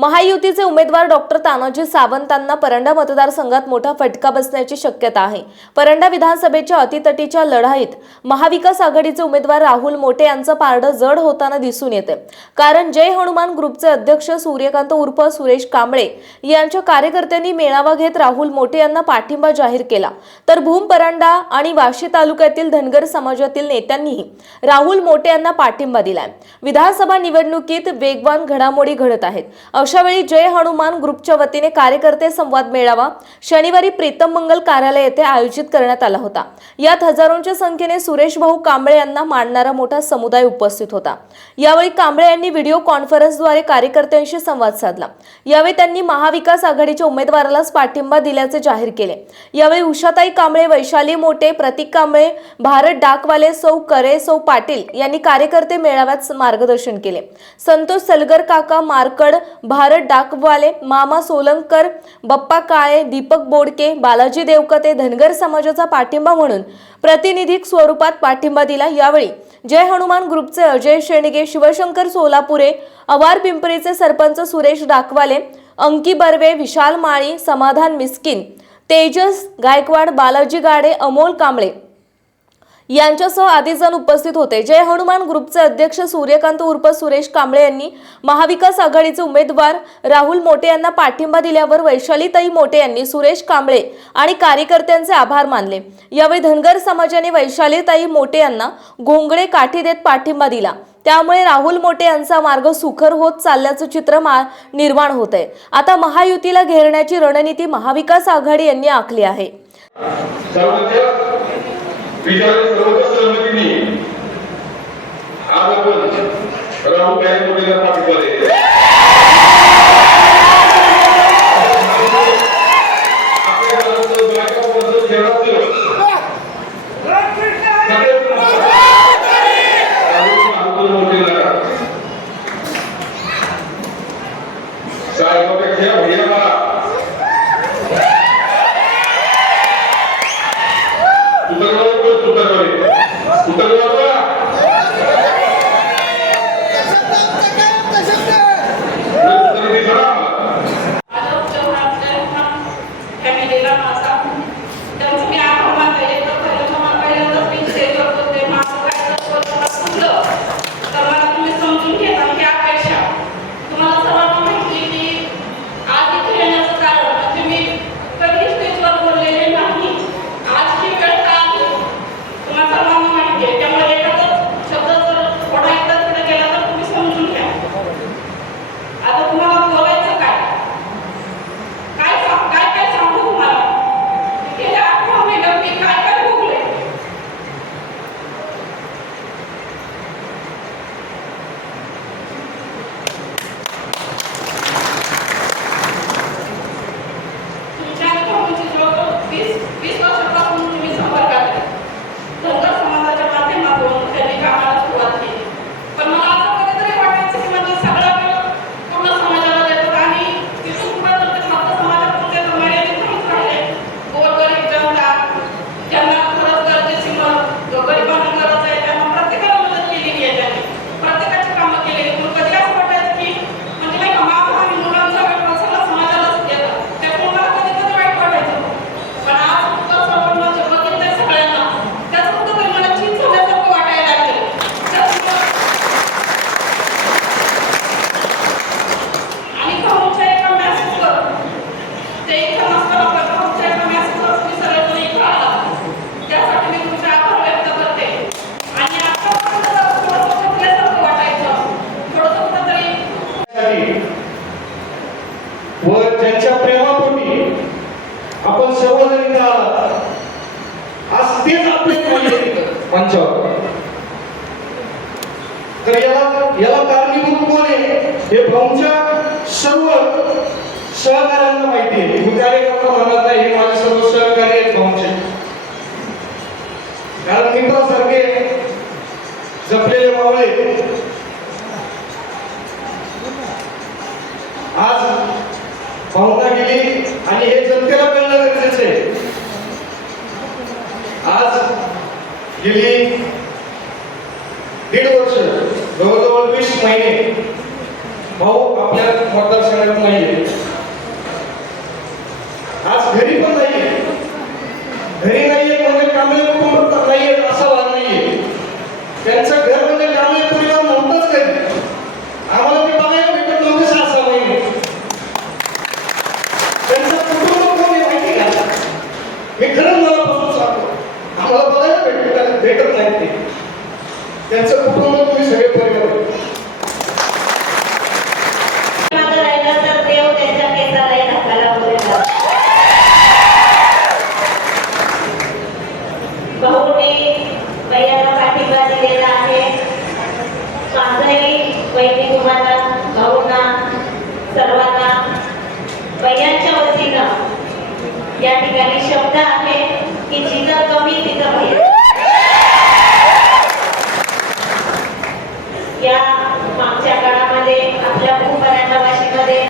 महायुतीचे उमेदवार डॉक्टर तानाजी सावंतांना परंडा मतदारसंघात मोठा फटका बसण्याची शक्यता आहे. परंडा विधानसभेच्या अतितटीच्या लढाईत महाविकास आघाडीचे उमेदवार राहुल मोटे यांचं पारडं जड होताना दिसून येते. कारण जय हनुमान ग्रुपचे अध्यक्ष सूर्यकांत उर्फ सुरेश कांबळे यांच्या कार्यकर्त्यांनी मेळावा घेत राहुल मोटे यांना पाठिंबा जाहीर केला. तर भूम परंडा आणि वाशी तालुक्यातील धनगर समाजातील नेत्यांनीही राहुल मोटे यांना पाठिंबा दिलाय. विधानसभा निवडणुकीत वेगवान घडामोडी घडत आहेत. अशा वेळी जय हनुमान ग्रुपच्या वतीने कार्यकर्ते संवाद मेळावा शनिवारी प्रीतम मंगल कार्यालय येथे आयोजित करण्यात आला होता. यात हजारोंच्या संख्येने सुरेश भाऊ कांबळे यांना मानणारा मोठा समुदाय उपस्थित होता. यावेळी कांबळे यांनी व्हिडिओ कॉन्फरन्सद्वारे कार्यकर्त्यांशी संवाद साधला. यावेळी त्यांनी महाविकास आघाडीच्या उमेदवारालाच पाठिंबा दिल्याचे जाहीर केले. यावेळी उषाताई कांबळे वैशाली मोठे प्रतीक कांबळे भारत डाकवाले सौ करे सौ पाटील यांनी कार्यकर्ते मेळाव्यात मार्गदर्शन केले. संतोष सलगर काका मारकड भा भारत डाकवाले मामा सोलंकर बप्पा काळे दीपक बोडके बालाजी देवकते धनगर समाजाचा पाठिंबा म्हणून प्रतिनिधिक स्वरूपात पाठिंबा दिला यावेळी. जय हनुमान ग्रुपचे अजय शेणगे शिवशंकर सोलापुरे अवार पिंपरीचे सरपंच सुरेश डाकवाले अंकी बर्वे विशाल माळी समाधान मिस्किन तेजस गायकवाड बालाजी गाडे अमोल कांबळे. यांच्यासह आधी जण उपस्थित होते. जय हनुमान ग्रुपचे अध्यक्ष सूर्यकांत उर्फ सुरेश कांबळे यांनी महाविकास आघाडीचे उमेदवार राहुल मोटे यांना पाठिंबा दिल्यावर वैशालीताई मोटे यांनी सुरेश कांबळे आणि कार्यकर्त्यांचे आभार मानले. यावेळी धनगर समाजाने वैशालीताई मोटे यांना घोंगडे काठी देत पाठिंबा दिला. त्यामुळे राहुल मोटे यांचा मार्ग सुखर होत चालल्याचं चित्र मा निर्माण होत आहे आता महायुतीला घेरण्याची रणनीती महाविकास आघाडी यांनी आखली आहे. বিজয়ের সর্বোচ্চ সমিতি নিয়ে আরও রাহুল গান্ধী পাঠ করে కూడా కుక్కలు కుక్కలు కూడా मंचावर तर याला याला कारणीभूत कोण आहे? हे भाऊंच्या सर्व सहकार्यांना माहिती आहे. मी कार्यकर्ता म्हणत नाही हे माझे सर्व सहकारी आहेत भाऊंचे. कारण मित्रासारखे जपलेले मावळे आज भावना गेली आणि हे जर कळणं गरजेचं आहे आज गेली दीड वर्ष जवळजवळ वीस महिने. भाऊ आपल्या मतदारसंघात नाहीये तुम्हाला कुटुंब सर्वांना सगळे परिवार. या ठिकाणी शब्द आहे की जिथं कमी तिथं भैया